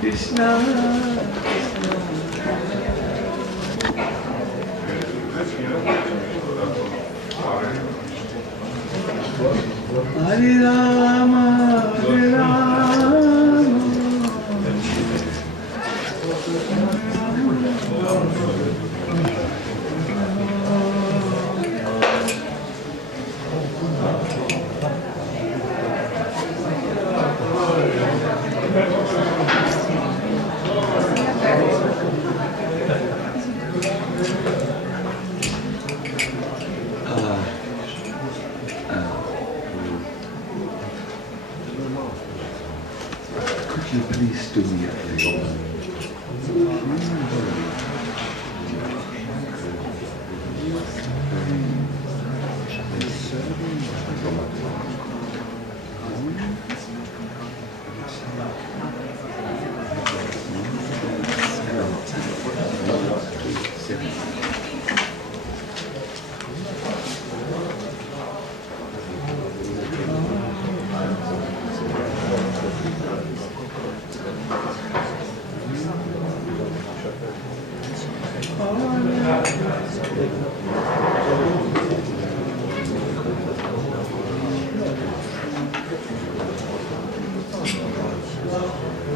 Krishna, Hare Rama, Hare Rama. Could you please do me a favor?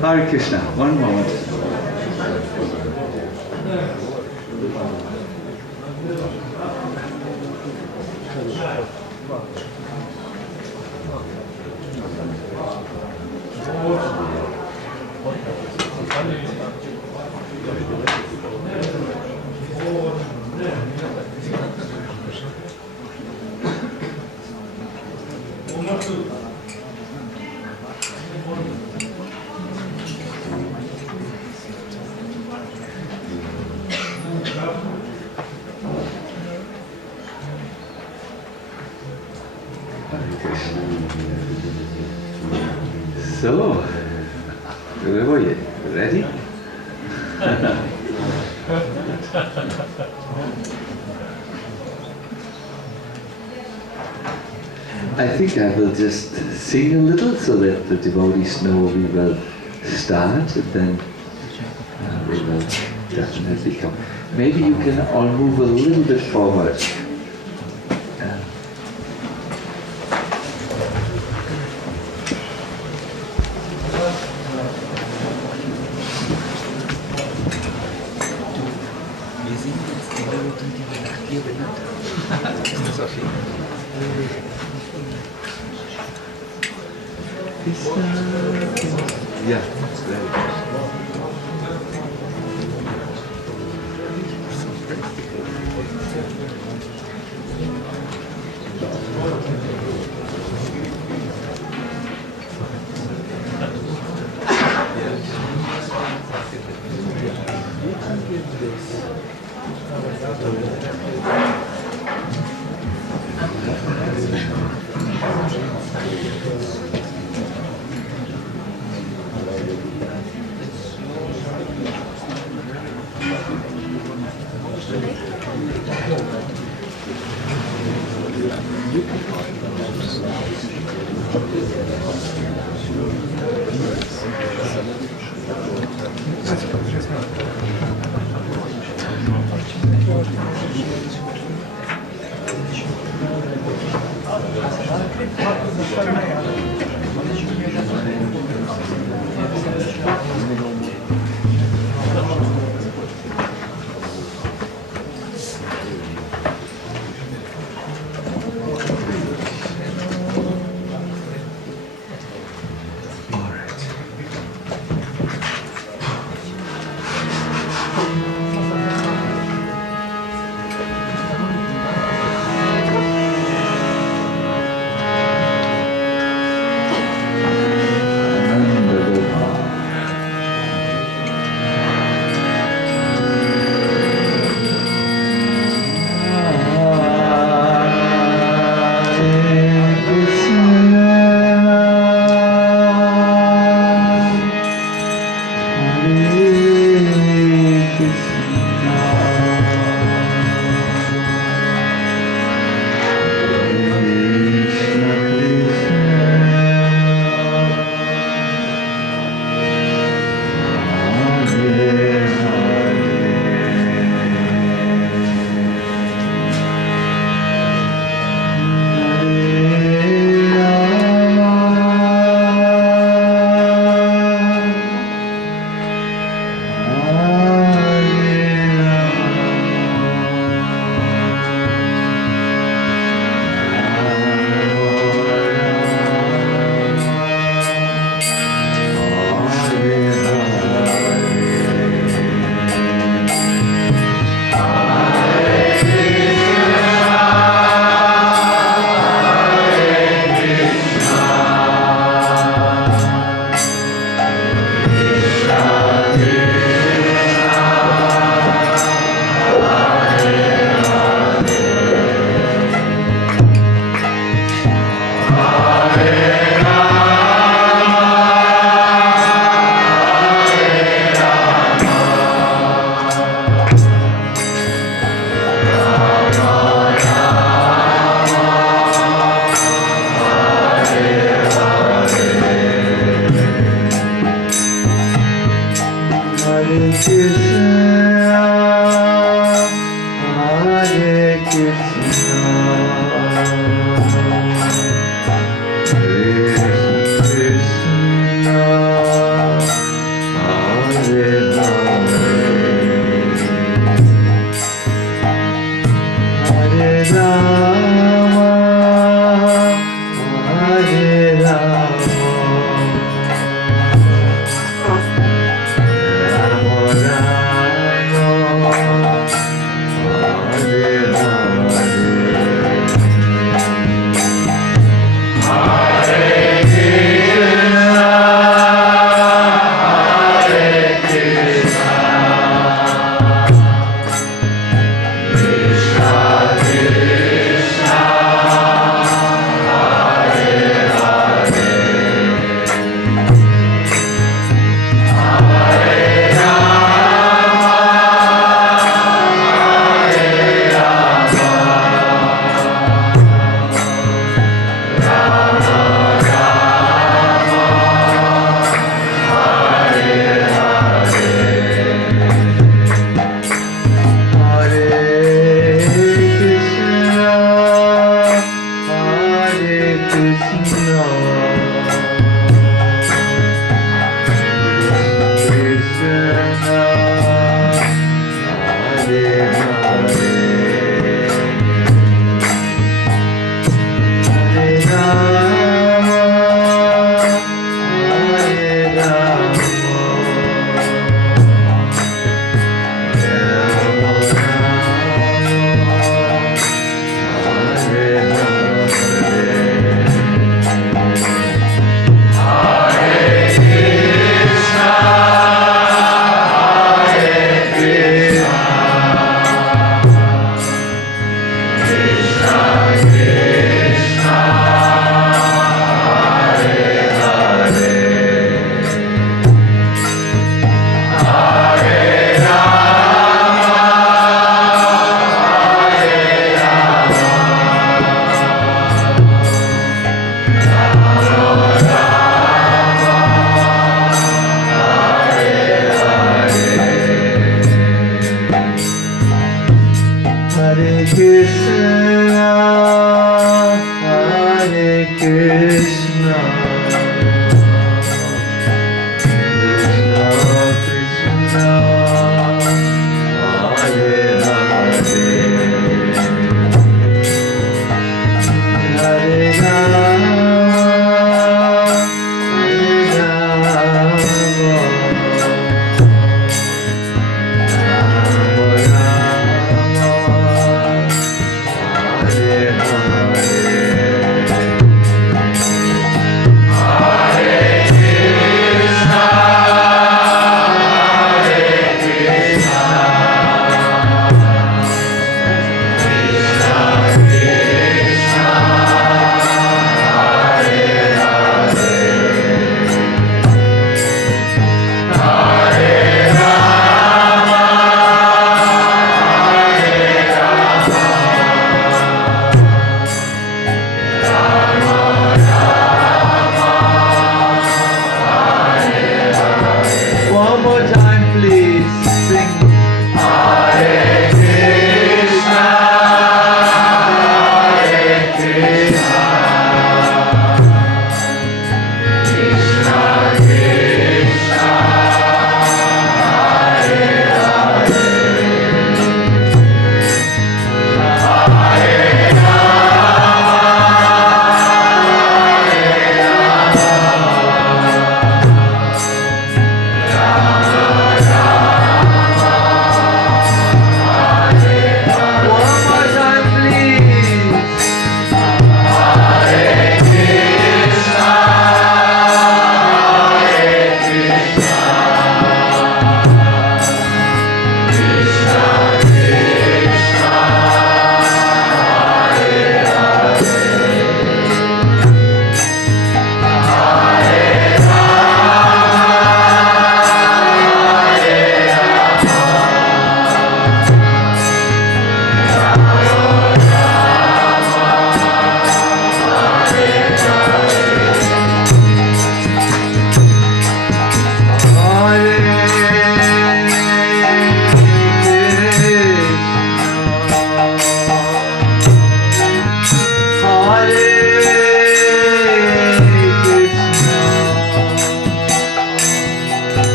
Hare Krishna, one moment. So, where were you? Ready? I think I will just sing a little so that the devotees know we will start, and then they will definitely come. Maybe you can all move a little bit forward. Yeah, it's very good.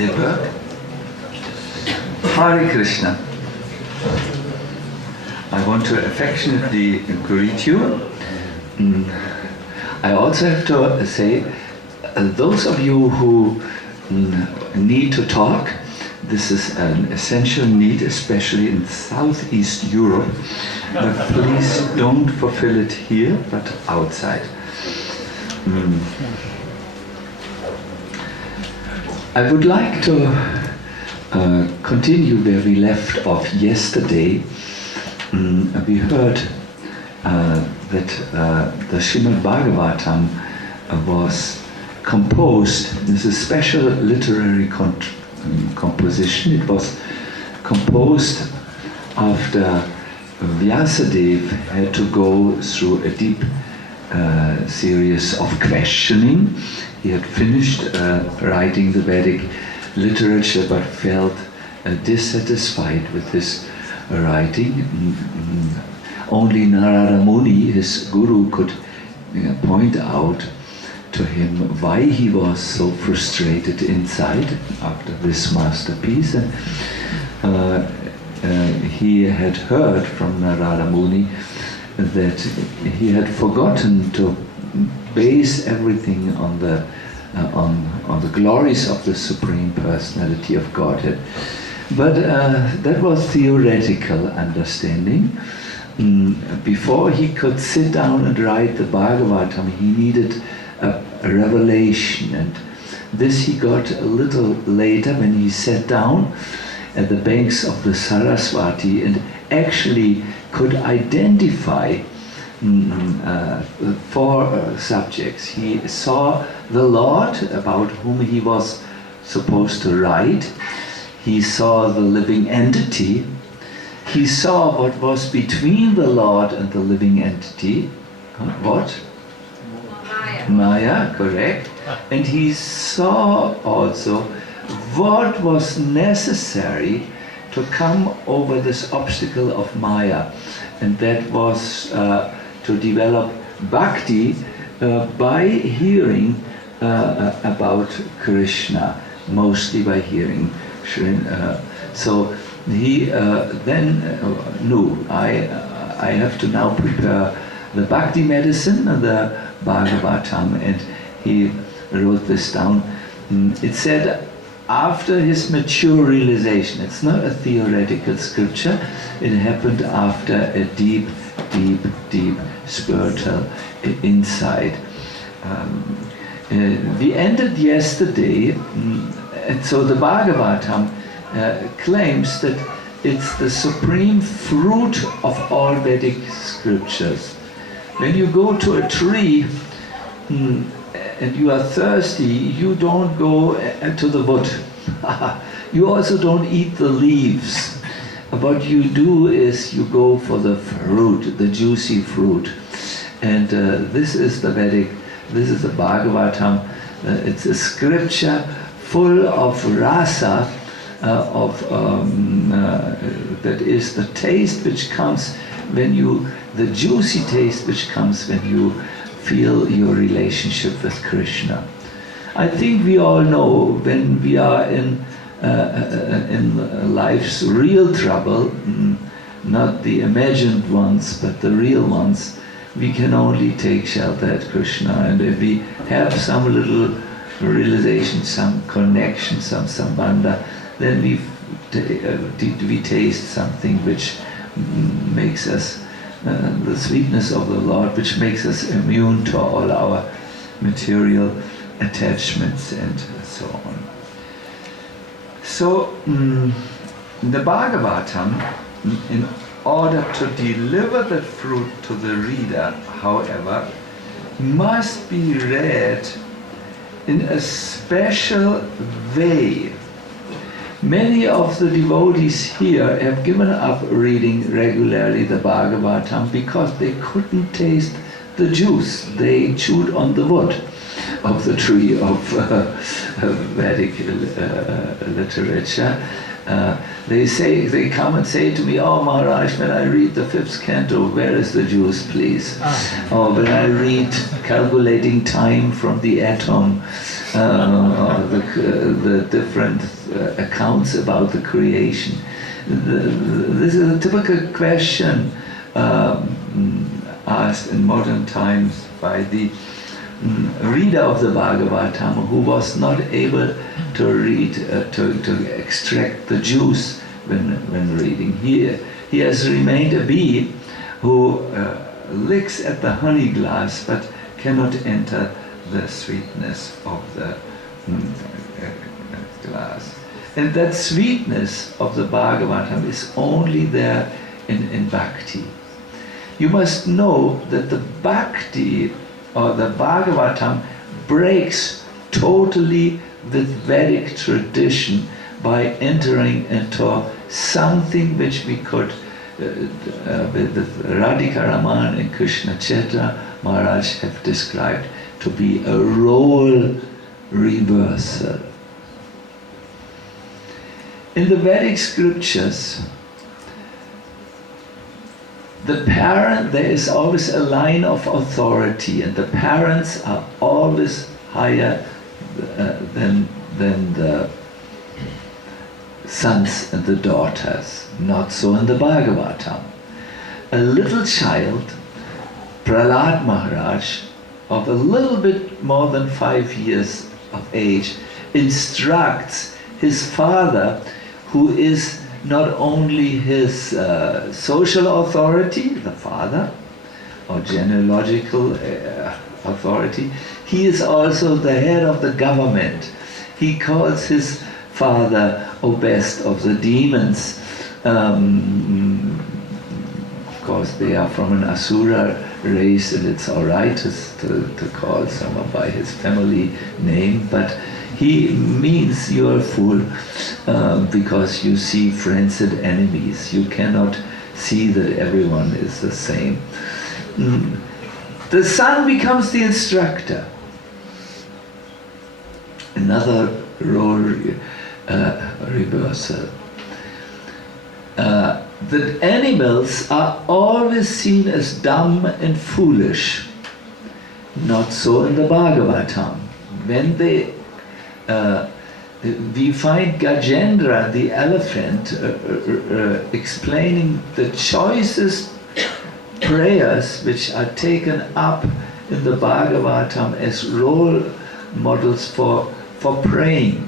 they work? Hare Krishna. I want to affectionately greet you. I also have to say, those of you who need to talk, this is an essential need, especially in Southeast Europe. But please don't fulfill it here, but outside. I would like to continue where we left off yesterday. We heard that the Srimad Bhagavatam was composed. This is a special literary composition. It was composed after Vyasadeva had to go through a deep series of questioning. He had finished writing the Vedic literature but felt dissatisfied with his writing. Only Narada Muni, his guru, could point out to him why he was so frustrated inside after this masterpiece. And he had heard from Narada Muni that he had forgotten to base everything on the glories of the Supreme Personality of Godhead. But that was theoretical understanding. Before he could sit down and write the Bhagavatam, he needed a revelation, and this he got a little later when he sat down at the banks of the Saraswati and actually could identify four subjects. He saw the Lord, about whom he was supposed to write. He saw the living entity. He saw what was between the Lord and the living entity. What? Maya, correct. And he saw also what was necessary to come over this obstacle of Maya. And that was to develop bhakti by hearing about Krishna, mostly by hearing. So he then knew, I have to now prepare the bhakti medicine and the Bhagavatam, and he wrote this down. It said, after his mature realization, it's not a theoretical scripture, it happened after a deep, deep, deep spiritual insight. We ended yesterday, and so the Bhagavatam claims that it's the supreme fruit of all Vedic scriptures. When you go to a tree and you are thirsty, you don't go to the wood. You also don't eat the leaves. What you do is you go for the fruit, the juicy fruit. And this is the Vedic, this is the Bhagavatam. It's a scripture full of rasa, that is the taste which comes when you, the juicy taste which comes when you feel your relationship with Krishna. I think we all know when we are in life's real trouble, not the imagined ones, but the real ones, we can only take shelter at Krishna. And if we have some little realization, some connection, some sambandha, then we taste something which makes us the sweetness of the Lord, which makes us immune to all our material attachments and so on. So the Bhagavatam, in order to deliver the fruit to the reader, however, must be read in a special way. Many of the devotees here have given up reading regularly the Bhagavatam because they couldn't taste the juice. They chewed on the wood of the tree of Vedic literature. They come and say to me, "Oh Maharaj, when I read the 5th canto, where is the juice, please?" Or when I read calculating time from the atom, or the different accounts about the creation. This is a typical question asked in modern times by the reader of the Bhagavatam who was not able to read, to extract the juice when reading. He has remained a bee who licks at the honey glass but cannot enter the sweetness of the glass. And that sweetness of the Bhagavatam is only there in Bhakti. You must know that the Bhakti or the Bhagavatam breaks totally with Vedic tradition by entering into something which we could, with Radhika Raman and Krishna Chaitra Maharaj have described to be a role reversal. In the Vedic scriptures, there is always a line of authority, and the parents are always higher than the sons and the daughters. Not so in the Bhagavatam. A little child, Prahlad Maharaj, of a little bit more than 5 years of age, instructs his father, who is not only his social authority, the father, or genealogical authority, he is also the head of the government. He calls his father, O best of the demons. Of course, they are from an Asura race, and it's all right to call someone by his family name, but he means you're a fool because you see friends and enemies. You cannot see that everyone is the same. The son becomes the instructor. Another role reversal. That animals are always seen as dumb and foolish. Not so in the Bhagavatam. When we find Gajendra, the elephant, explaining the choicest prayers which are taken up in the Bhagavatam as role models for praying.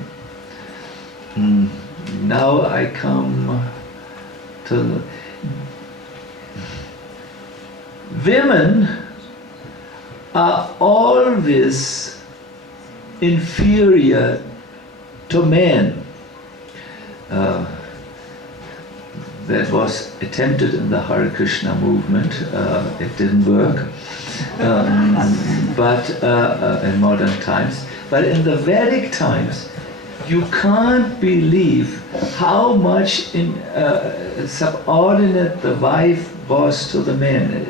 Now I come to women are always inferior to men. That was attempted in the Hare Krishna movement. It didn't work, but in modern times. But in the Vedic times, you can't believe how much subordinate the wife was to the man.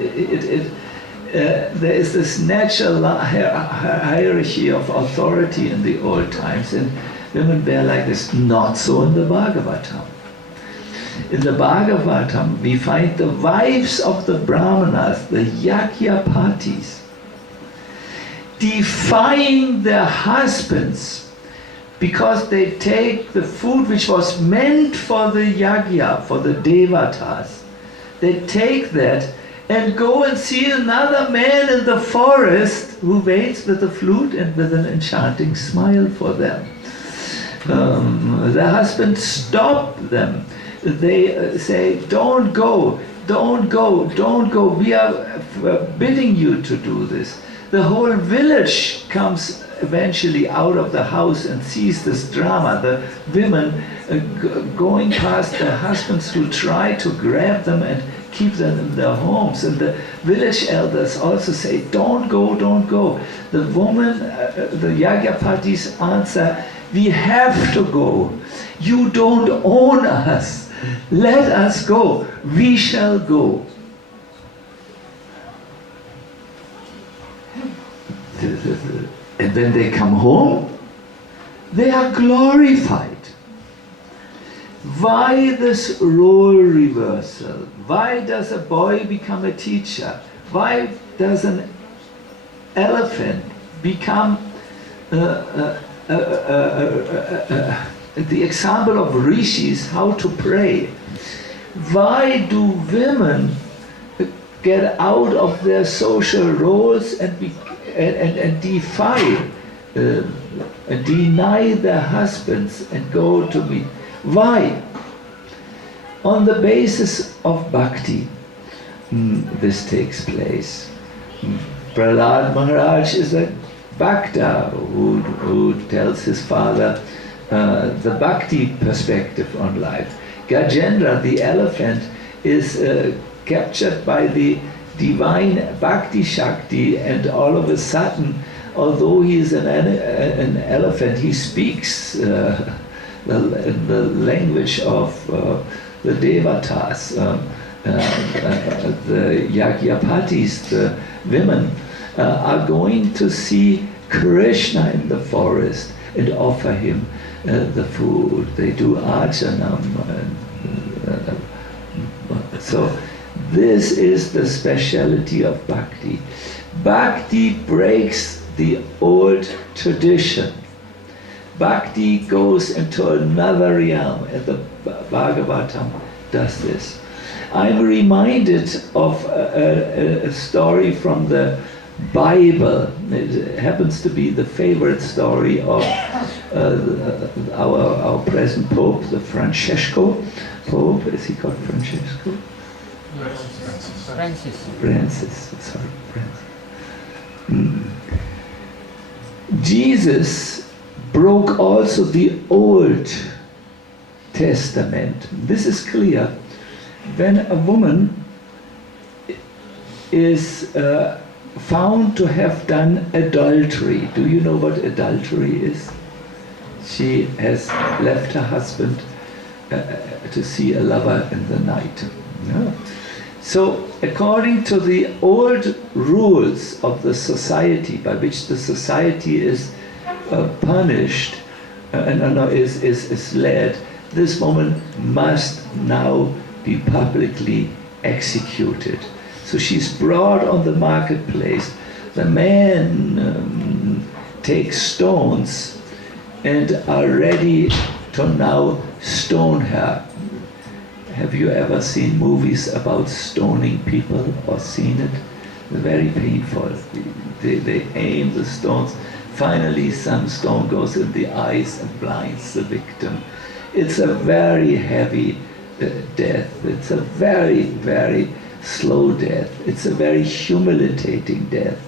There is this natural hierarchy of authority in the old times, and women were like this. Not so in the Bhagavatam. In the Bhagavatam, we find the wives of the Brahmanas, the Yajnapatis, defying their husbands because they take the food which was meant for the yajna, for the devatas. They take that and go and see another man in the forest who waits with a flute and with an enchanting smile for them. The husbands stop them. They say, don't go, don't go, don't go. We are bidding you to do this. The whole village comes eventually out of the house and sees this drama. The women going past their husbands who try to grab them and keep them in their homes. And the village elders also say, don't go, don't go. The woman, the Yajnapatis answer, we have to go. You don't own us. Let us go. We shall go. And when they come home, they are glorified. Why this role reversal? Why does a boy become a teacher? Why does an elephant become the example of rishis, how to pray? Why do women get out of their social roles and defy, deny their husbands and go to meet? Why? On the basis of bhakti, this takes place. Prahlad Maharaj is a bhakta who tells his father the bhakti perspective on life. Gajendra, the elephant, is captured by the divine bhakti shakti, and all of a sudden, although he is an elephant, he speaks the language of the devatas, the yajnapatis, the women, are going to see Krishna in the forest and offer him the food. They do archanam. So this is the speciality of bhakti. Bhakti breaks the old tradition. Bhakti goes into another realm, and the Bhagavatam does this. I'm reminded of a story from the Bible. It happens to be the favorite story of our present Pope, the Francesco Pope. Is he called Francesco? Francis. Sorry, Francis. Jesus broke also the Old Testament. This is clear. When a woman is found to have done adultery, do you know what adultery is? She has left her husband to see a lover in the night. Yeah. So, according to the old rules of the society, by which the society is punished is led, this woman must now be publicly executed. So she's brought on the marketplace. The men take stones and are ready to now stone her. Have you ever seen movies about stoning people or seen it? Very painful. They aim the stones. Finally, some stone goes in the eyes and blinds the victim. It's a very heavy death. It's a very, very slow death. It's a very humiliating death.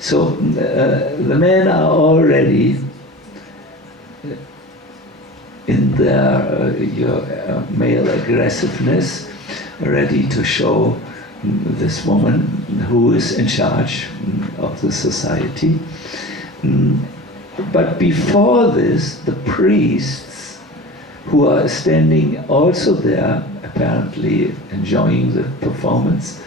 So the men are already in their male aggressiveness, ready to show this woman who is in charge of the society. But before this, the priests, who are standing also there, apparently enjoying the performance,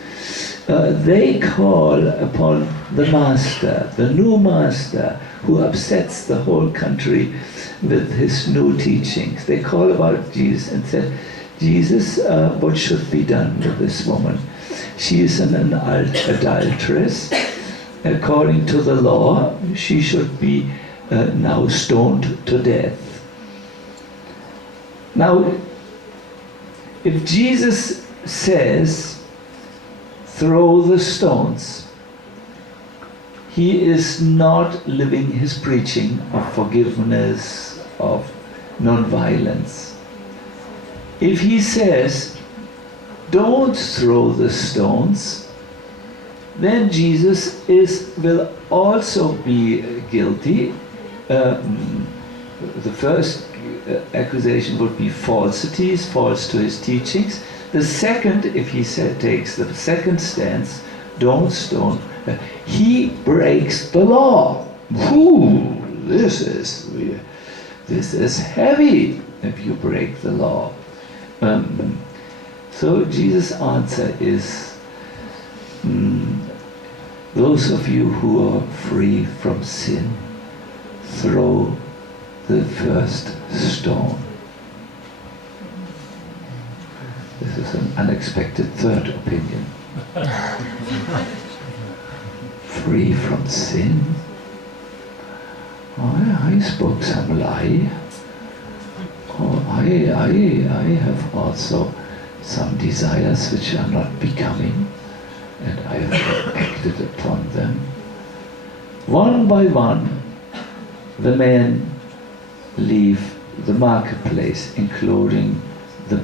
they call upon the master, the new master, who upsets the whole country with his new teachings. They call about Jesus and said, Jesus, what should be done with this woman? She is an adulteress. According to the law, she should be now stoned to death. Now, if Jesus says, throw the stones, he is not living his preaching of forgiveness, of non-violence. If he says, don't throw the stones, then Jesus will also be guilty. The first accusation would be falsities, false to his teachings. The second, if he takes the second stance, don't stone, he breaks the law. Ooh, this is heavy if you break the law. So Jesus' answer is, those of you who are free from sin, throw the first stone. with an unexpected third opinion. Free from sin? I spoke some lie. I have also some desires which are not becoming, and I have acted upon them. One by one, the men leave the marketplace, including the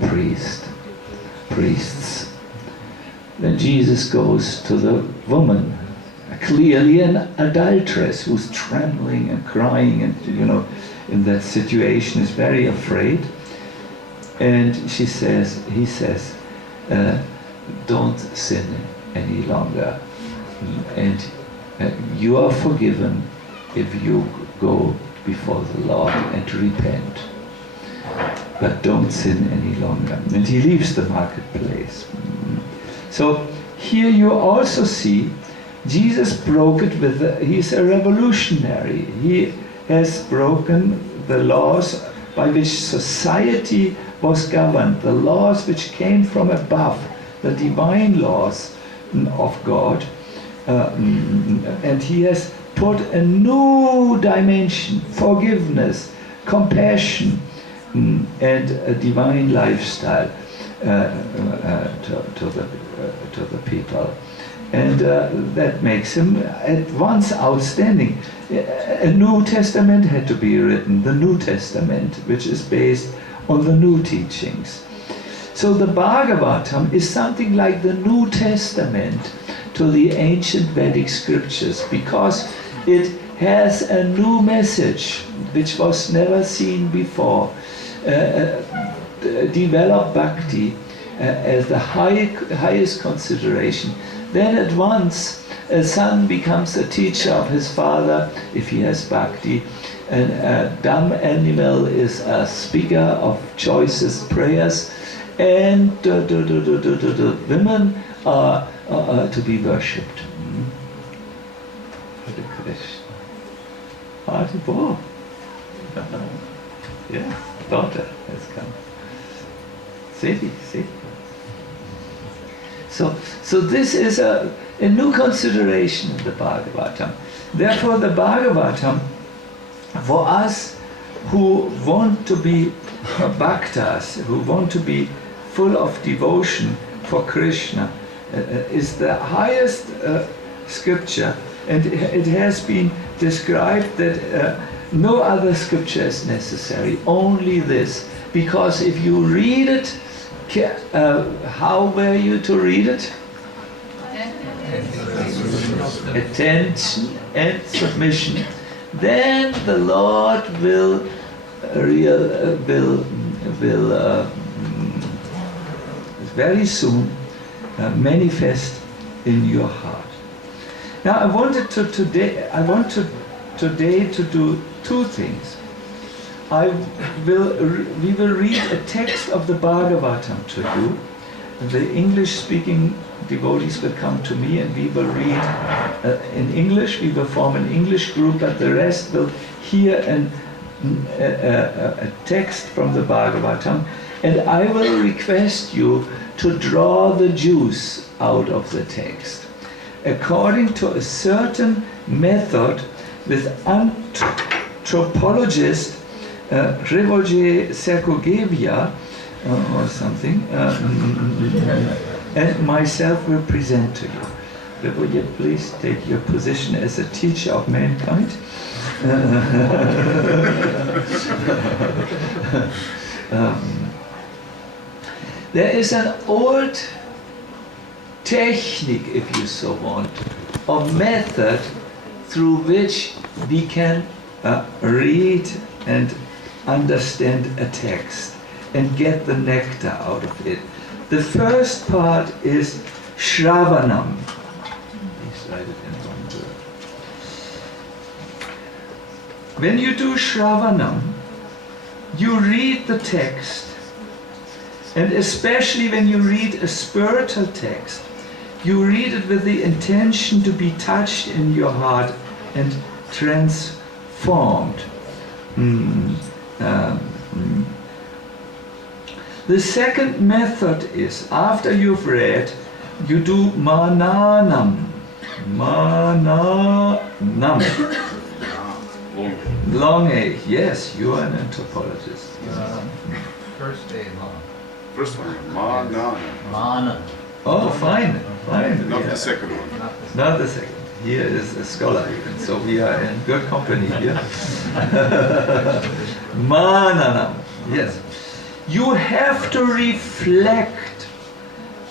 priests. Then Jesus goes to the woman, clearly an adulteress, who's trembling and crying, and in that situation is very afraid. And he says, don't sin any longer, and you are forgiven if you go before the Lord and repent, but don't sin any longer. And he leaves the marketplace. So here you also see Jesus broke it with he's a revolutionary. He has broken the laws by which society was governed, the laws which came from above, the divine laws of God, and he has put a new dimension, forgiveness, compassion, and a divine lifestyle to the people. And that makes him at once outstanding. A New Testament had to be written, the New Testament, which is based on the new teachings. So the Bhagavatam is something like the New Testament to the ancient Vedic scriptures, because it has a new message which was never seen before. Develop bhakti as the highest consideration. Then at once a son becomes a teacher of his father if he has bhakti, and a dumb animal is a speaker of choicest prayers, and women are to be worshipped. Hare Krishna. Yeah, daughter has come. See. So this is a new consideration in the Bhagavatam. Therefore the Bhagavatam, for us who want to be bhaktas, who want to be full of devotion for Krishna, is the highest scripture, and it has been described that no other scripture is necessary, only this. Because if you read it, how were you to read it? Attention and submission. Then the Lord will very soon manifest in your heart. Now I want today to do two things. We will read a text of the Bhagavatam to you. The English-speaking devotees will come to me, and we will read in English. We will form an English group, but the rest will hear a text from the Bhagavatam, and I will request you to draw the juice out of the text according to a certain method with anthropologist Revolje Serkogevia or something, and myself will present to you. Revolje, please take your position as a teacher of mankind. There is an old technique, if you so want, or method through which we can read and understand a text and get the nectar out of it. The first part is Shravanam. Please write it in one word. When you do Shravanam, you read the text, and especially when you read a spiritual text, you read it with the intention to be touched in your heart and transformed. The second method is, after you've read, you do mananam. Mananam. Long A. Yes, you are an anthropologist. First A long. First one, manana. Mana. Oh, fine, fine. Not Yeah. the second one. Not the second. Here is a scholar even, so we are in good company here. Mananam. Yes. You have to reflect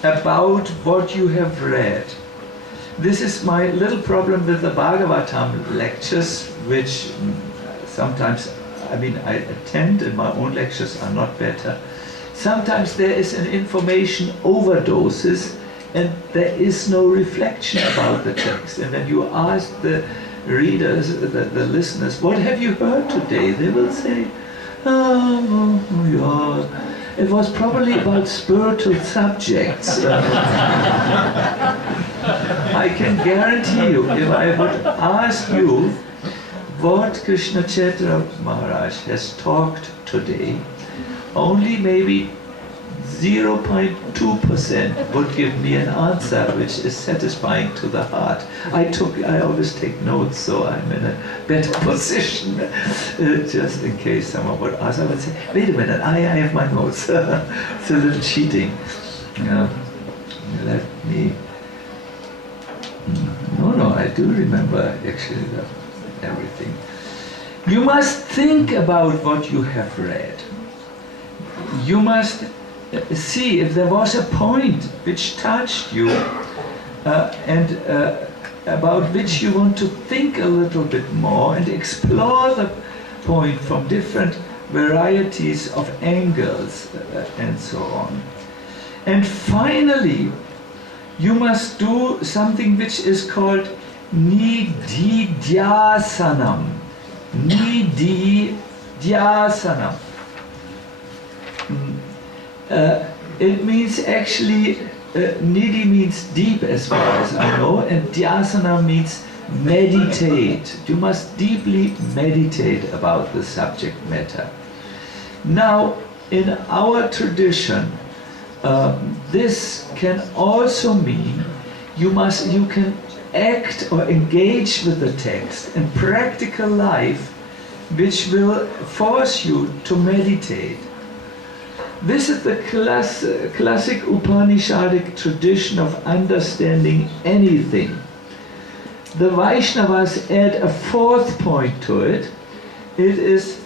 about what you have read. This is my little problem with the Bhagavatam lectures, which sometimes, I attend and my own lectures are not better. Sometimes there is an information overdoses and there is no reflection about the text. And when you ask the readers, the listeners, what have you heard today? They will say, oh yeah, it was probably about spiritual subjects. I can guarantee you, if I would ask you what Krishna Chaitra Maharaj has talked today, only maybe 0.2% would give me an answer which is satisfying to the heart. I always take notes, so I'm in a better position, just in case someone would ask. I would say, wait a minute, I have my notes. It's a little cheating. Let me... No, I do remember actually everything. You must think about what you have read. You must see if there was a point which touched you and about which you want to think a little bit more and explore the point from different varieties of angles and so on. And finally, you must do something which is called nididhyasanam. Nididhyasanam. It means actually, nidhi means deep as far as I know, and dhyasana means meditate. You must deeply meditate about the subject matter. Now, in our tradition, this can also mean you can act or engage with the text in practical life, which will force you to meditate. This is the classic Upanishadic tradition of understanding anything. The Vaishnavas add a fourth point to it. It is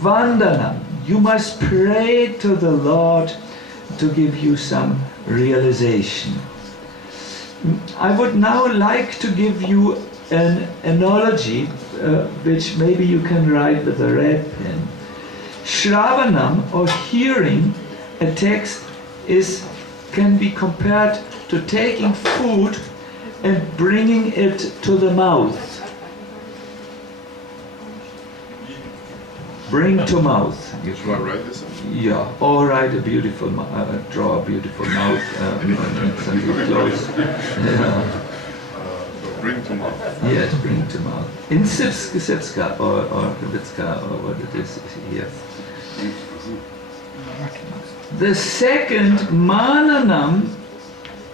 Vandanam. You must pray to the Lord to give you some realization. I would now like to give you an analogy, which maybe you can write with a red pen. Shravanam, or hearing a text, can be compared to taking food and bringing it to the mouth. Bring to mouth. Should I write this? Yeah, or write a beautiful, draw a beautiful mouth, something close. Yeah. Bring to mouth. Yes, bring to mouth. In Sipska or Vitska or what it is here. The second mananam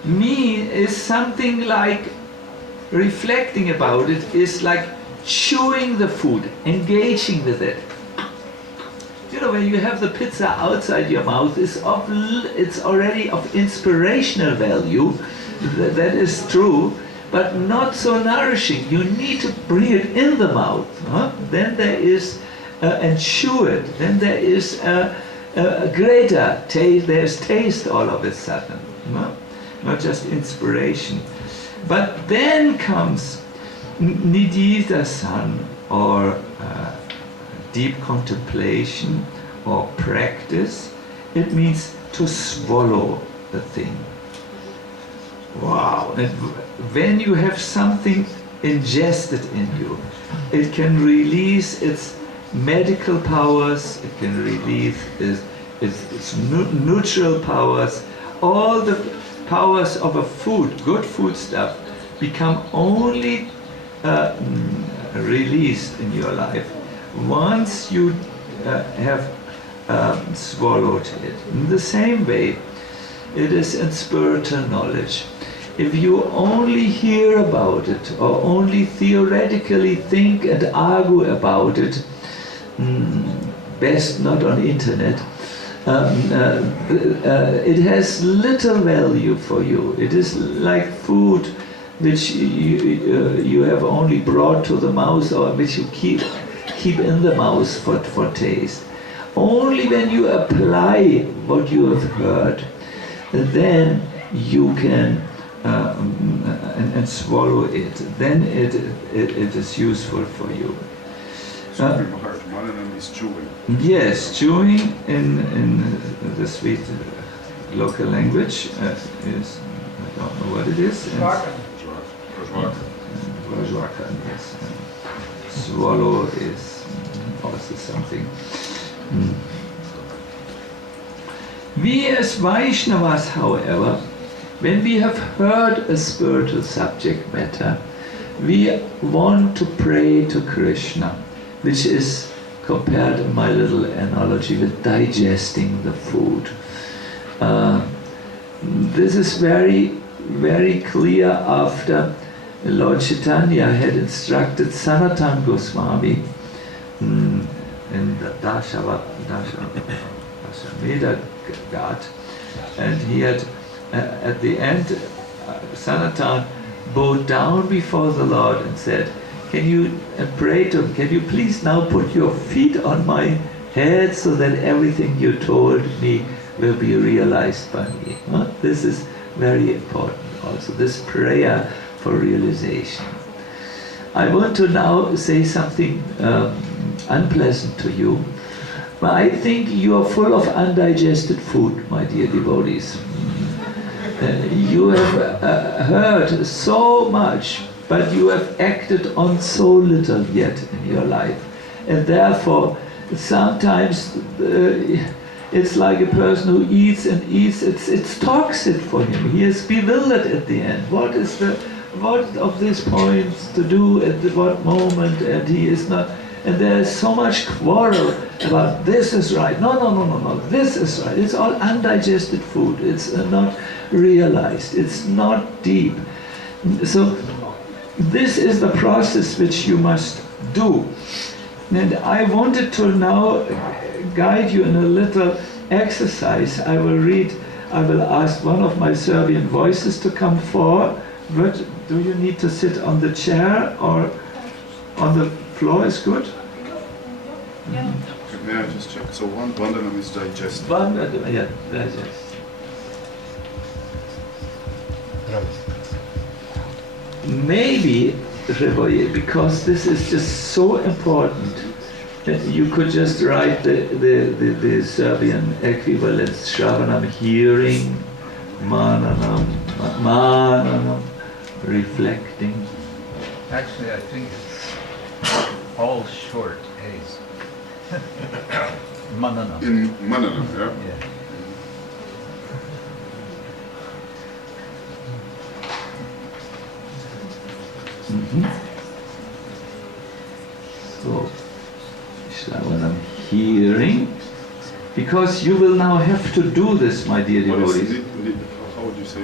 is something like reflecting about it, is like chewing the food, engaging with it. You know, when you have the pizza outside your mouth, it's already of inspirational value, that is true, but not so nourishing. You need to bring it in the mouth. Then there is, and chew it. Then there is a greater taste. There's taste all of a sudden, not just inspiration. But then comes nididhasan, or deep contemplation or practice. It means to swallow the thing. Wow! And when you have something ingested in you, it can release its medical powers, it can release its neutral powers. All the powers of a food, good food stuff, become only released in your life once you have swallowed it. In the same way, it is in spiritual knowledge. If you only hear about it, or only theoretically think and argue about it, best not on internet, it has little value for you. It is like food which you have only brought to the mouth, or which you keep in the mouth for taste. Only when you apply what you have heard, then you can and swallow it. Then it is useful for you. Mananam is chewing. Yes, chewing in the sweet local language is, I don't know what it is. Rajwaka, yes. Swallow is also something. We as Vaishnavas, however, when we have heard a spiritual subject matter, we want to pray to Krishna, which is compared in my little analogy with digesting the food. This is very, very clear after Lord Chaitanya had instructed Sacinandana Swami in the Dashameda Ghat, and he had at the end Sanatan bowed down before the Lord and said, can you pray to him, can you please now put your feet on my head so that everything you told me will be realized by me. This is very important also, this prayer for realization. I want to now say something unpleasant to you. But I think you are full of undigested food, my dear devotees. You have heard so much, but you have acted on so little yet in your life. And therefore, sometimes it's like a person who eats and eats, it's toxic for him. He is bewildered at the end. What of these points to do at what moment, and he is not. And there is so much quarrel about this is right, no, this is right. It's all undigested food. It's not realized. It's not deep. So this is the process which you must do. And I wanted to now guide you in a little exercise. I will ask one of my Serbian voices to come forward. But do you need to sit on the chair or on the floor is good? Yeah. May I just check? So one Vandanam is digested. Yeah, digest. Maybe, Reboye, because this is just so important, you could just write the Serbian equivalent, Shravanam, hearing, Mananam, reflecting. Actually, I think it's all short A's. Mananam. In Mananam, yeah? Yeah. So, Shravanam, hearing, because you will now have to do this, my dear devotees. How would you say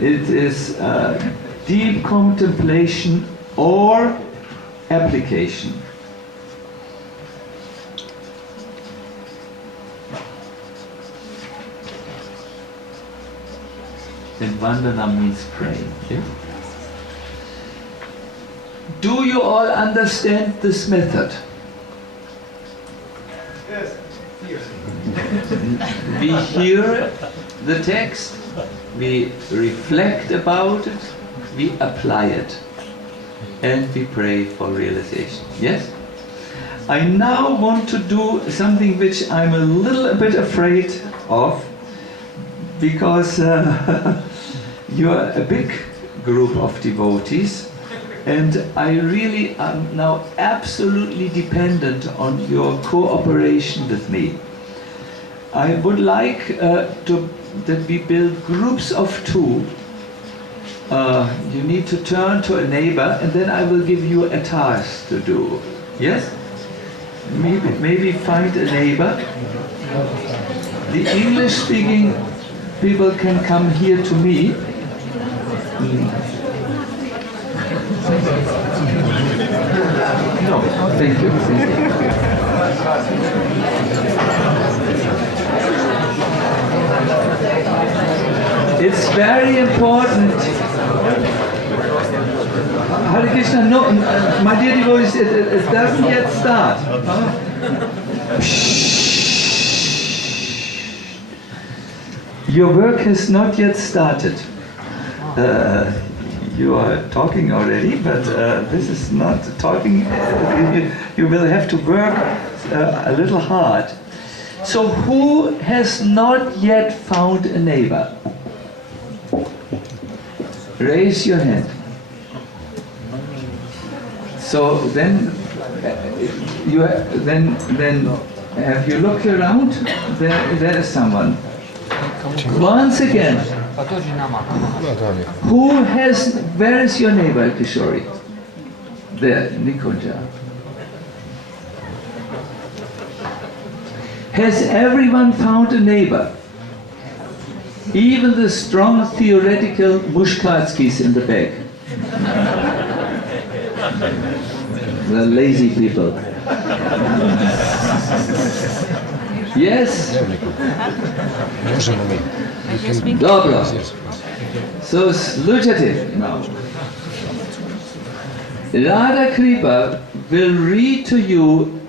It is deep contemplation or application. And Vandana means praying. Yeah? Do you all understand this method? Yes. We hear the text, we reflect about it, we apply it, and we pray for realization. Yes? I now want to do something which I'm a little bit afraid of, because you're a big group of devotees, and I really am now absolutely dependent on your cooperation with me. I would like that we build groups of two. You need to turn to a neighbor, and then I will give you a task to do. Yes? maybe find a neighbor. The English-speaking people can come here to me. No, thank you. It's very important. Hare Krishna, no, my dear devotees, it doesn't yet start. Your work has not yet started. You are talking already, but this is not talking. You will have to work a little hard. So who has not yet found a neighbor? Raise your hand. So then have you looked around? There is someone. Once again, where is your neighbor, Kishori? There, Nikunja. Has everyone found a neighbor? Even the strong theoretical mushkatskis in the back. The lazy people. Yes? Dobro. So slujate now. Radha Kripa will read to you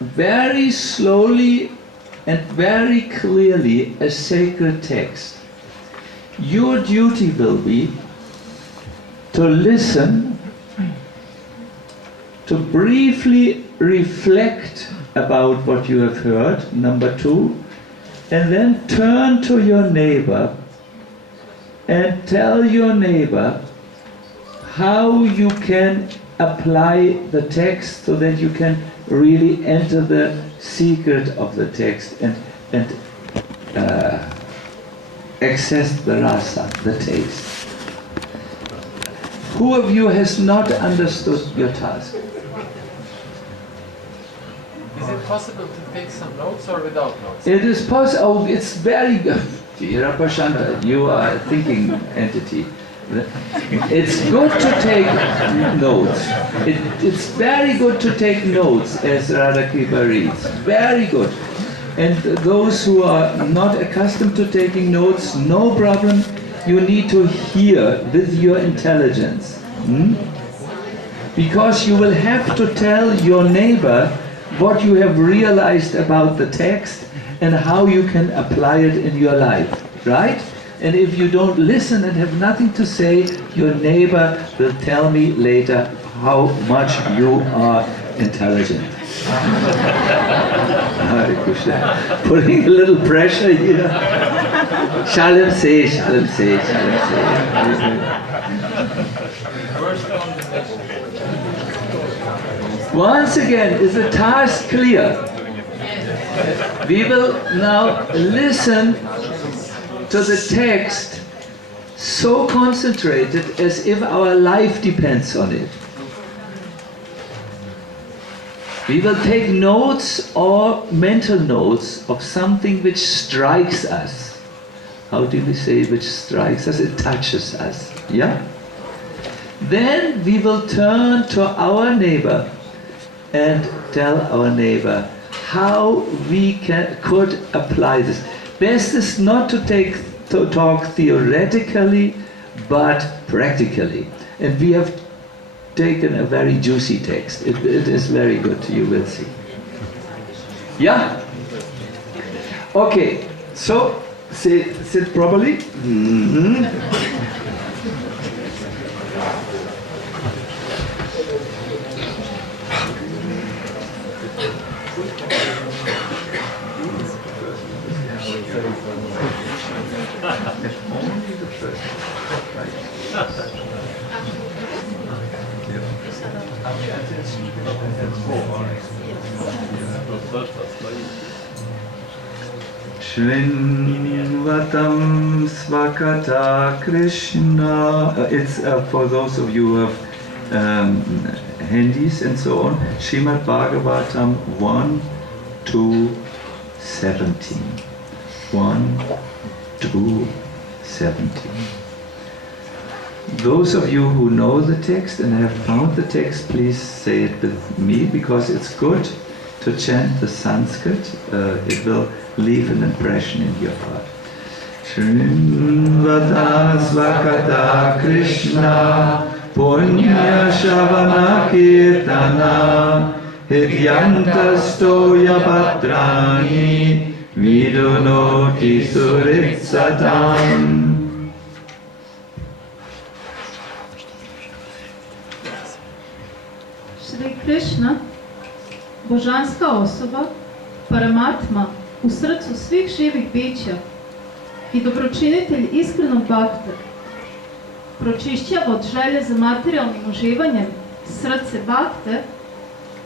very slowly and very clearly a sacred text. Your duty will be to listen, to briefly reflect about what you have heard, number 2, and then turn to your neighbor and tell your neighbor how you can apply the text so that you can really enter the secret of the text and access the rasa, the taste. Who of you has not understood your task? Is it possible to take some notes or without notes? It is possible. Oh, it's very good. Jirapashanta, you are a thinking entity. It's good to take notes. It's very good to take notes as Radha Kripa reads. Very good. And those who are not accustomed to taking notes, no problem. You need to hear with your intelligence. Because you will have to tell your neighbor what you have realized about the text and how you can apply it in your life, right? And if you don't listen and have nothing to say, your neighbor will tell me later how much you are intelligent. Hare Krishna. Putting a little pressure here. Shalom say, shalom say, shalom say. Once again, is the task clear? We will now listen to the text so concentrated as if our life depends on it. We will take notes or mental notes of something which strikes us. How do we say which strikes us? It touches us. Yeah? Then we will turn to our neighbor and tell our neighbor how we could apply this. Best is not to talk theoretically, but practically. And we have taken a very juicy text. It is very good, you will see. Yeah? Okay, so sit properly. Shrinvatam Svakata Krishna. It's for those of you who have handies and so on. Srimad Bhagavatam 1, 2, 17. 1, 2, 17. Those of you who know the text and have found the text, please say it with me, because it's good to chant the Sanskrit. It will leave an impression in your heart. Shrinvata Svakata Krishna Punya Shavana Kirtana Hidyantastoya Bhadrani Vidunoti Suritsatam. Šri Krishna, božanska osoba, Paramatma u srcu svih živih bića i dobročinitelj iskrenog bhakta, pročišćava od želje za materijalnim uživanjem srce bhakte,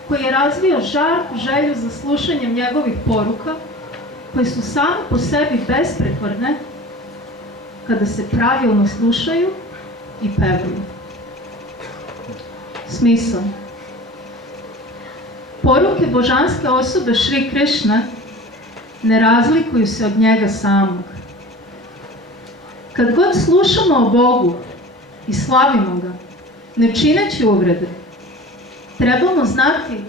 koji je razvio žarku želju za slušanjem njegovih poruka, koje su same po sebi besprekorne kada se pravilno slušaju i pevaju. Smisao. Poruke božanske osobe Šri Krishna ne razlikuju se od njega samog. Kad god slušamo o Bogu i slavimo ga, ne čineći uvrede, trebamo znati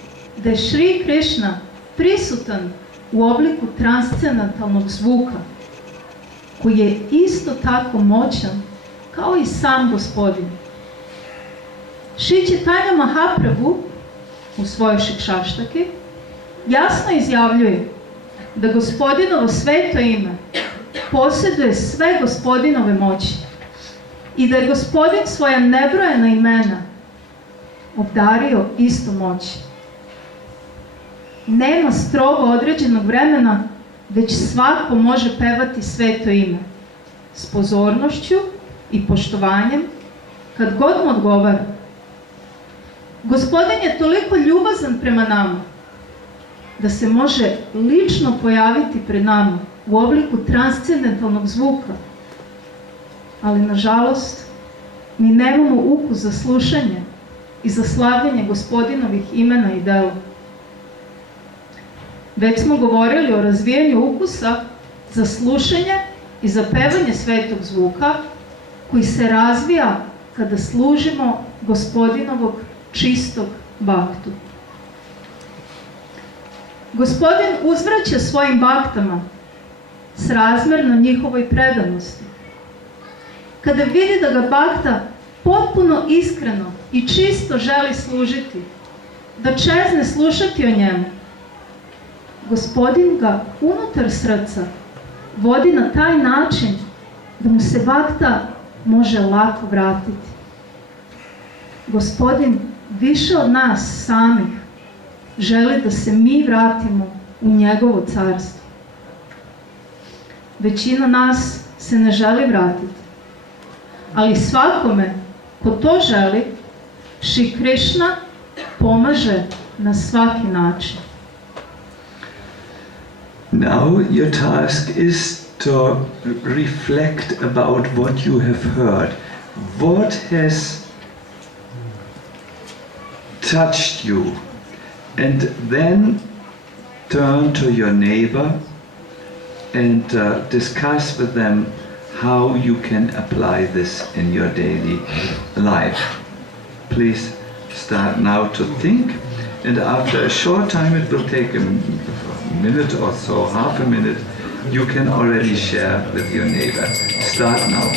da je Šri Krishna prisutan u obliku transcendentalnog zvuka, koji je isto tako moćan kao i sam Gospodin. Šri Chaitanya Mahaprabhu u svojoj Šikšaštaki jasno izjavljuje da Gospodinovo sveto ime posjeduje sve Gospodinove moći i da je Gospodin svoja nebrojena imena obdario isto moći. Nema strogo određenog vremena, već svako može pevati sveto ime s pozornošću i poštovanjem kad god mu odgovara. Gospodin je toliko ljubazan prema nama da se može lično pojaviti pred nama u obliku transcendentalnog zvuka, ali nažalost mi nemamo ukus za slušanje i za slavljenje Gospodinovih imena i dela. Već smo govorili o razvijanju ukusa za slušanje i za pevanje svetog zvuka, koji se razvija kada služimo Gospodinovog čistog bhaktu. Gospodin uzvraća svojim bhaktama srazmjerno njihovoj predanosti. Kada vidi da ga bhakta potpuno iskreno i čisto želi služiti, da čezne slušati o njemu, Gospodin ga unutar srca vodi na taj način da mu se bhakta može lako vratiti. Gospodin više od nas samih želi da se mi vratimo u njegovo carstvo. Većina nas se ne želi vratiti, ali svakome ko to želi, Šri Krishna pomaže na svaki način. Now your task is to reflect about what you have heard. What has touched you? And then turn to your neighbor and discuss with them how you can apply this in your daily life. Please start now to think, and after a short time, it will take a minute or so, half a minute, you can already share with your neighbor. Start now.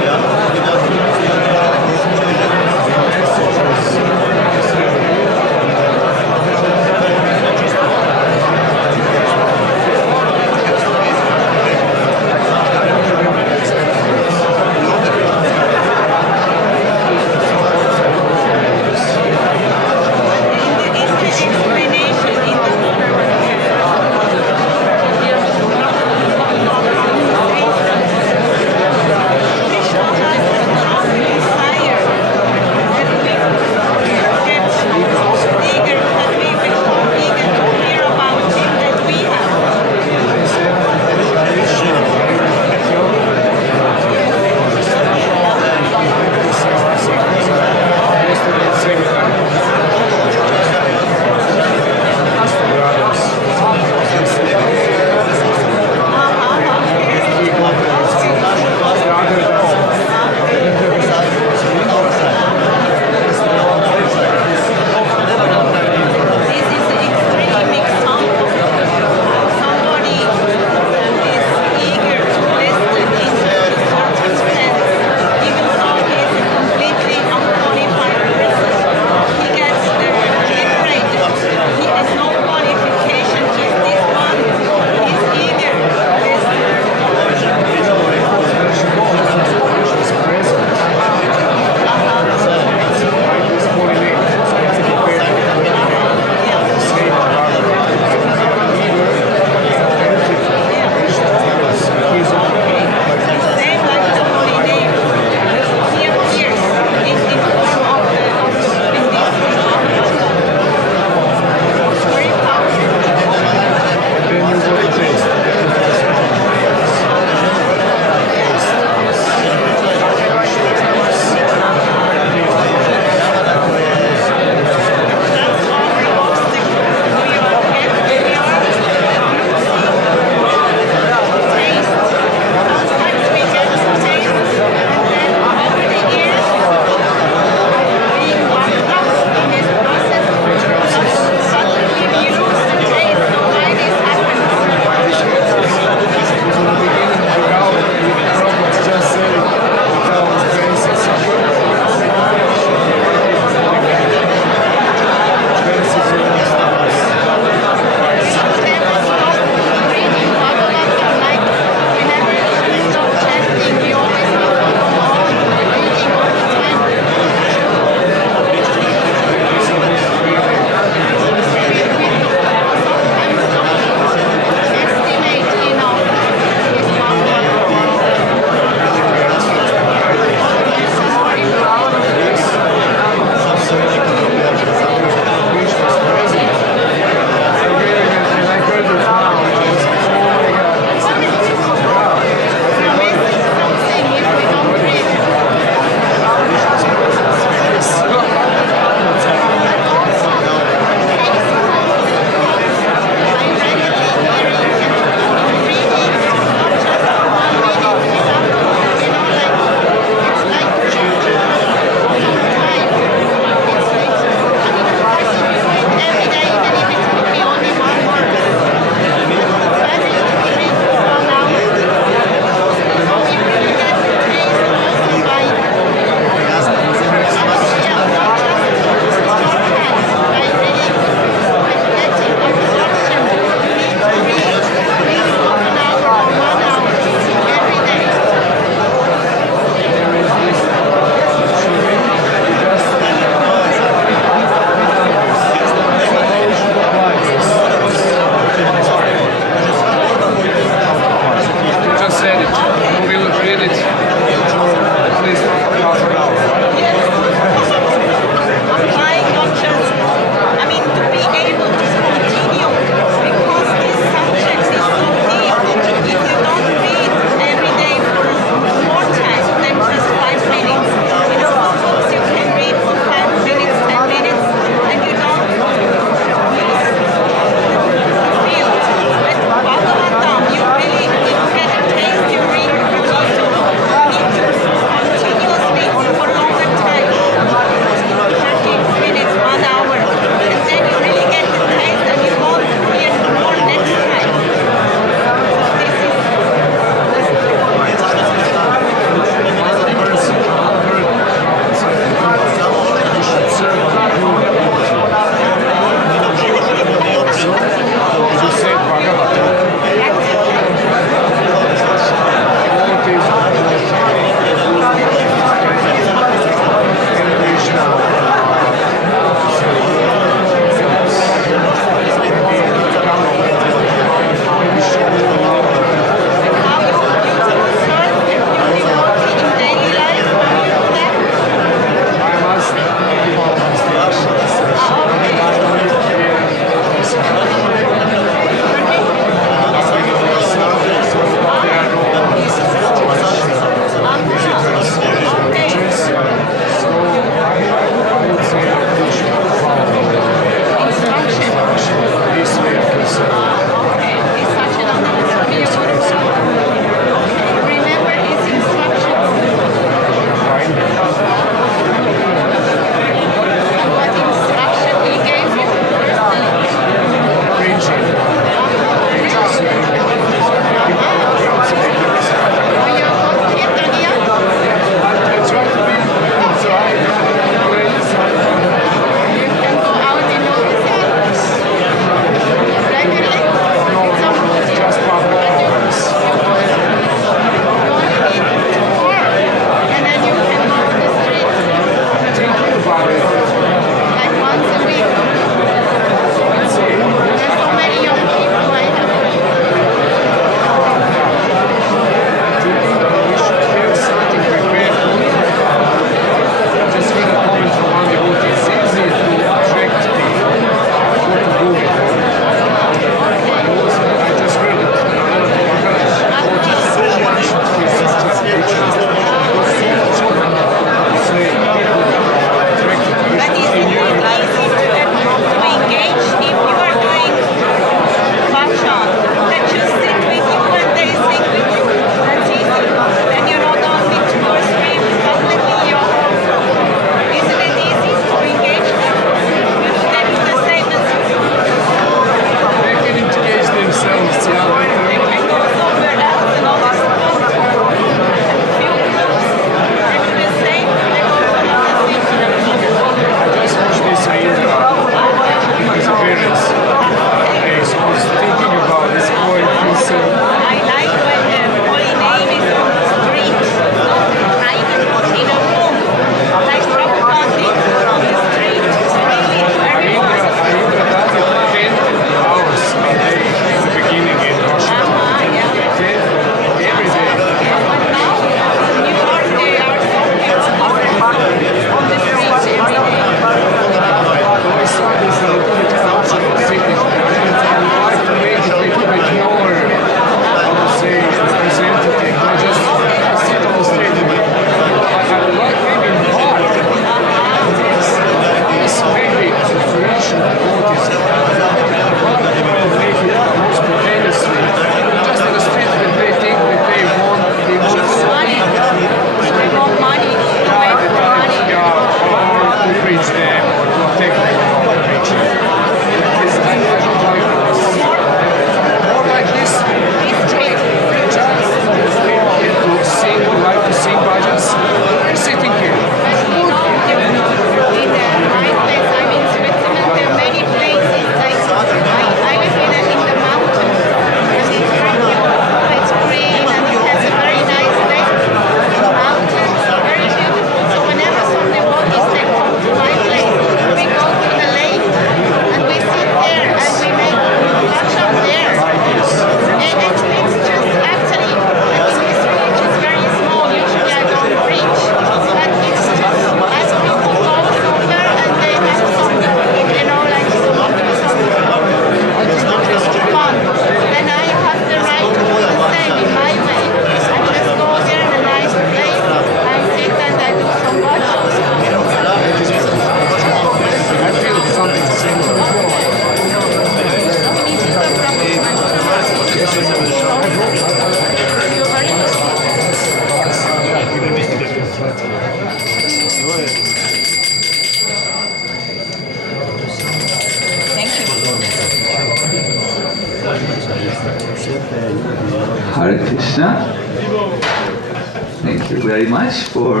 very much for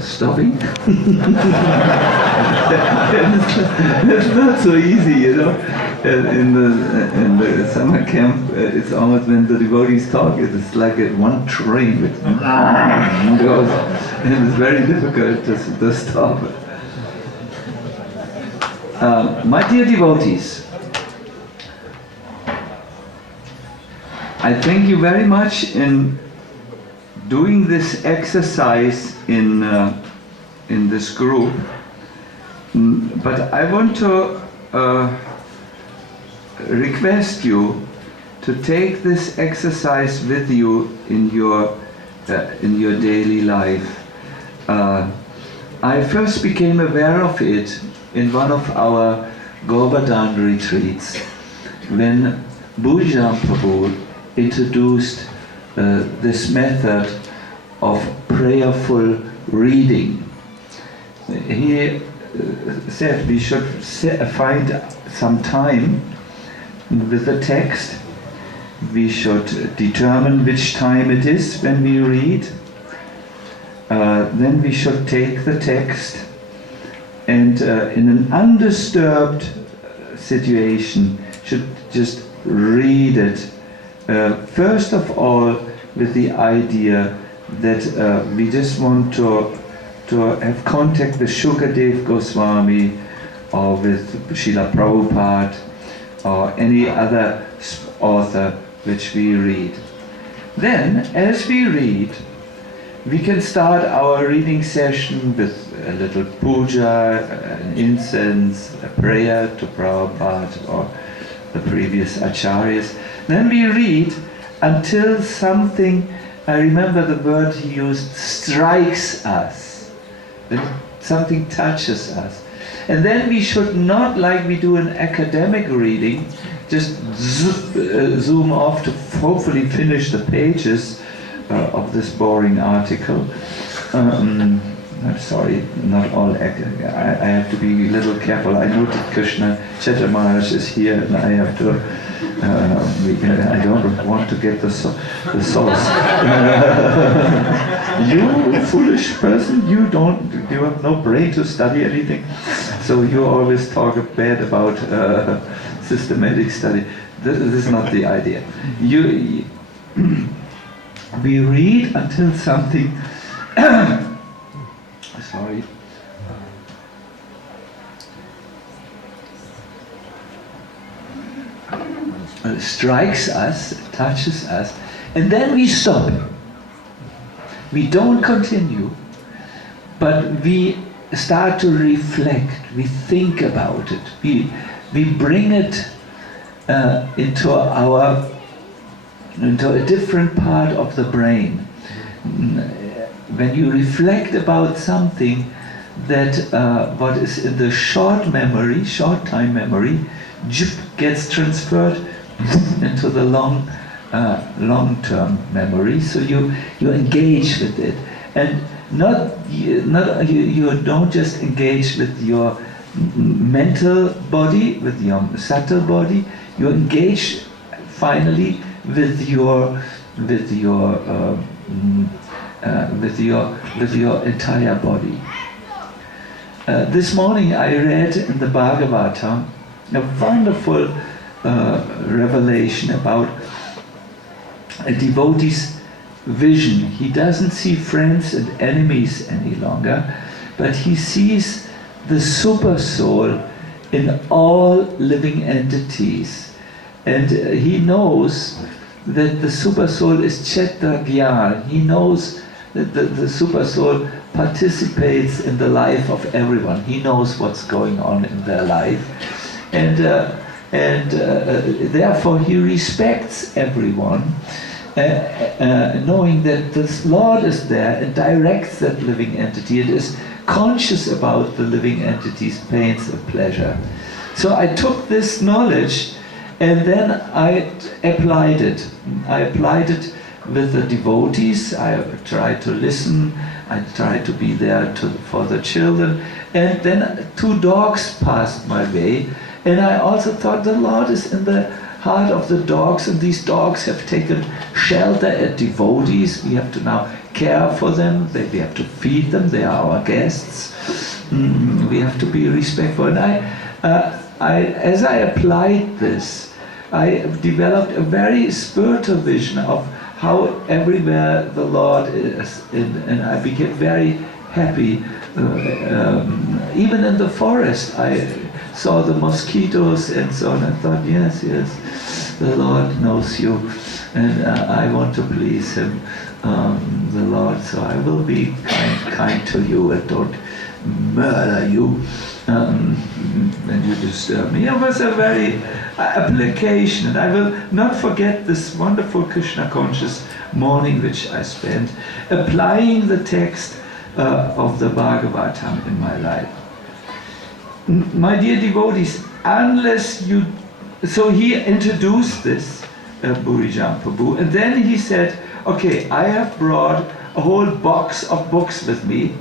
stopping. It's not so easy, you know. In the summer camp, it's almost when the devotees talk, it's like one train which goes, and it's very difficult to stop. My dear devotees, I thank you very much in doing this exercise in this group, but I want to request you to take this exercise with you in your daily life. I first became aware of it in one of our Govardhan retreats, when Bhujam Prabhu introduced this method of prayerful reading. He said we should find some time with the text. We should determine which time it is when we read. Then we should take the text and in an undisturbed situation should just read it. First of all, with the idea that we just want to have contact with Shukadev Goswami or with Srila Prabhupada or any other author which we read. Then, as we read, we can start our reading session with a little puja, an incense, a prayer to Prabhupada or the previous acharyas. Then we read until something, I remember the word he used, strikes us. When something touches us. And then we should not, like we do in academic reading, just zoom off to hopefully finish the pages of this boring article. I'm sorry, not all. I have to be a little careful. I know that Krishna Chaitra Maharaj is here, and I have to. I don't want to get the sauce. You foolish person, you have no brain to study anything, so you always talk bad about systematic study. This is not the idea. We read until something. Sorry. Strikes us, touches us, and then we stop. We don't continue, but we start to reflect, we think about it, we bring it into a different part of the brain. When you reflect about something that what is in the short time memory, gets transferred into the long-term memory. So you engage with it, and you don't just engage with your mental body, with your subtle body. You engage finally with your entire body. This morning I read in the Bhagavatam a wonderful revelation about a devotee's vision. He doesn't see friends and enemies any longer, but he sees the super soul in all living entities. And he knows that the super soul is Kshetra Gyan. He knows that the super soul participates in the life of everyone. He knows what's going on in their life. And therefore he respects everyone, knowing that this Lord is there and directs that living entity. It is conscious about the living entity's pains and pleasure. So I took this knowledge and then I applied it. I applied it with the devotees. I tried to listen. I tried to be there for the children. And then 2 dogs passed my way. And I also thought the Lord is in the heart of the dogs, and these dogs have taken shelter at devotees. We have to now care for them, we have to feed them, they are our guests. We have to be respectful. And as I applied this, I developed a very spiritual vision of how everywhere the Lord is, and I became very happy. Even in the forest, I saw the mosquitoes and so on. I thought, yes, the Lord knows you, and I want to please Him, the Lord. So I will be kind to you and don't murder you when you disturb me. It was a very application, and I will not forget this wonderful Krishna conscious morning which I spent applying the text of the Bhagavatam in my life. My dear devotees, unless you... So he introduced this, Burijam Prabhu, and then he said, okay, I have brought a whole box of books with me,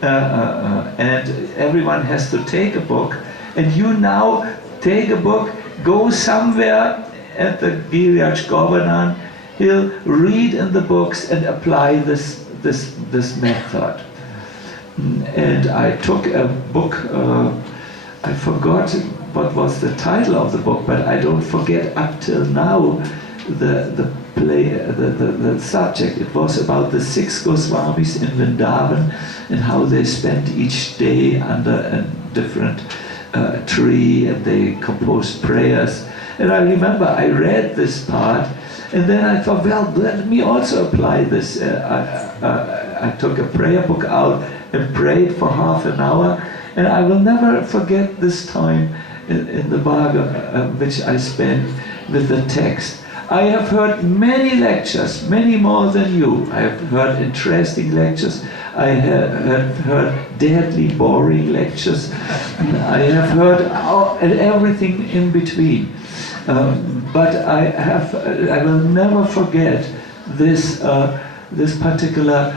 and everyone has to take a book, and you now take a book, go somewhere at the Giriyaj Govardhan, he'll read in the books and apply this method. And I took a book, I forgot what was the title of the book, but I don't forget up till now the subject. It was about the 6 Goswamis in Vrindavan and how they spent each day under a different tree, and they composed prayers. And I remember I read this part, and then I thought, well, let me also apply this. I took a prayer book out and prayed for half an hour, and I will never forget this time in the Bhagavad, which I spent with the text. I have heard many lectures, many more than you. I have heard interesting lectures. I have heard deadly boring lectures. I have heard everything in between. But I will never forget this particular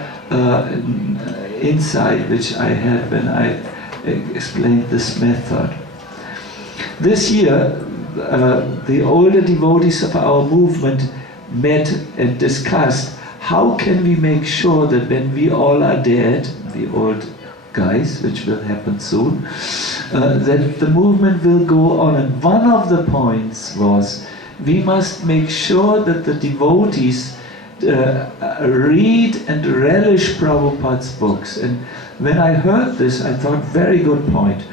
insight which I had when I explained this method. This year, the older devotees of our movement met and discussed how can we make sure that when we all are dead, the old guys, which will happen soon, that the movement will go on. And one of the points was we must make sure that the devotees read and relish Prabhupada's books. And when I heard this, I thought, very good point.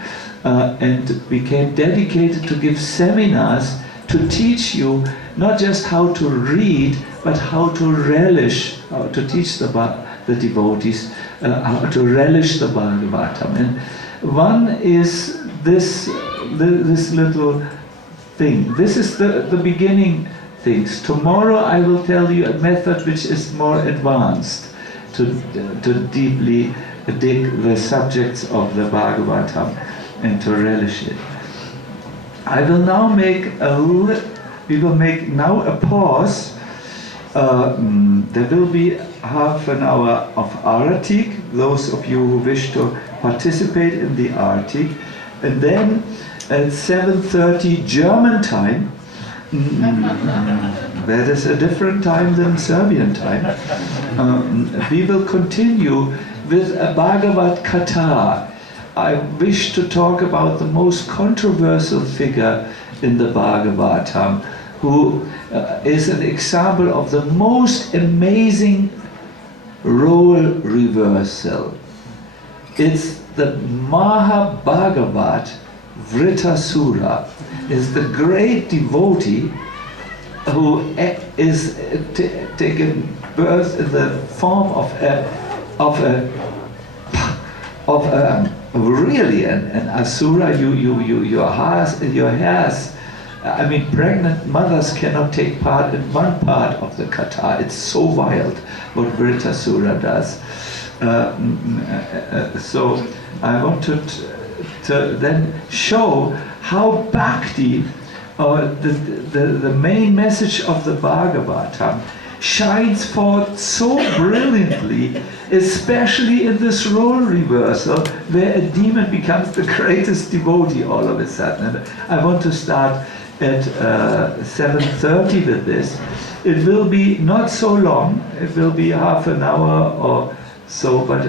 And became dedicated to give seminars to teach you not just how to read, but how to relish, how to teach the devotees how to relish the Bhagavatam. And one is this little thing. This is the beginning things. Tomorrow I will tell you a method which is more advanced to deeply dig the subjects of the Bhagavatam and to relish it. I will now we will make now a pause. There will be half an hour of Aratik, those of you who wish to participate in the Aratik, and then at 7:30 German time, that is a different time than Serbian time, we will continue with a Bhagavad Katha. I wish to talk about the most controversial figure in the Bhagavatam, who is an example of the most amazing role reversal. It's the Mahabhagavat Vritasura, is the great devotee who is taken birth in the form of really an asura. Your hairs. I mean, pregnant mothers cannot take part in one part of the katha. It's so wild what Vritasura does. So I wanted to then show how bhakti, the main message of the Bhagavatam, shines forth so brilliantly, especially in this role reversal, where a demon becomes the greatest devotee all of a sudden. And I want to start at 7:30 with this. It will be not so long, it will be half an hour or so, but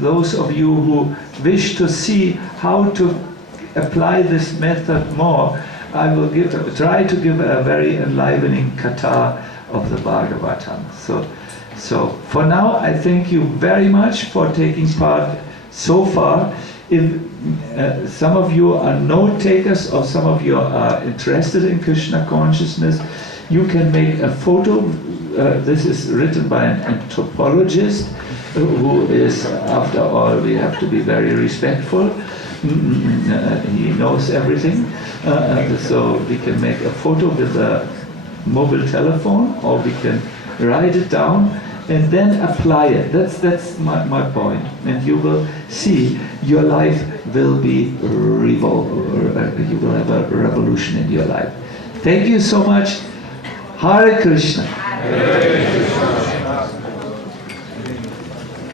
those of you who wish to see how to apply this method more, I will try to give a very enlivening katha of the Bhagavatam. So for now, I thank you very much for taking part so far. If some of you are note takers or some of you are interested in Krishna consciousness, you can make a photo. This is written by an anthropologist who is, after all, we have to be very respectful. He knows everything. So we can make a photo with a mobile telephone, or we can write it down and then apply it. That's my point. And you will see your life will be you will have a revolution in your life. Thank you so much. Hare Krishna. Hare Krishna.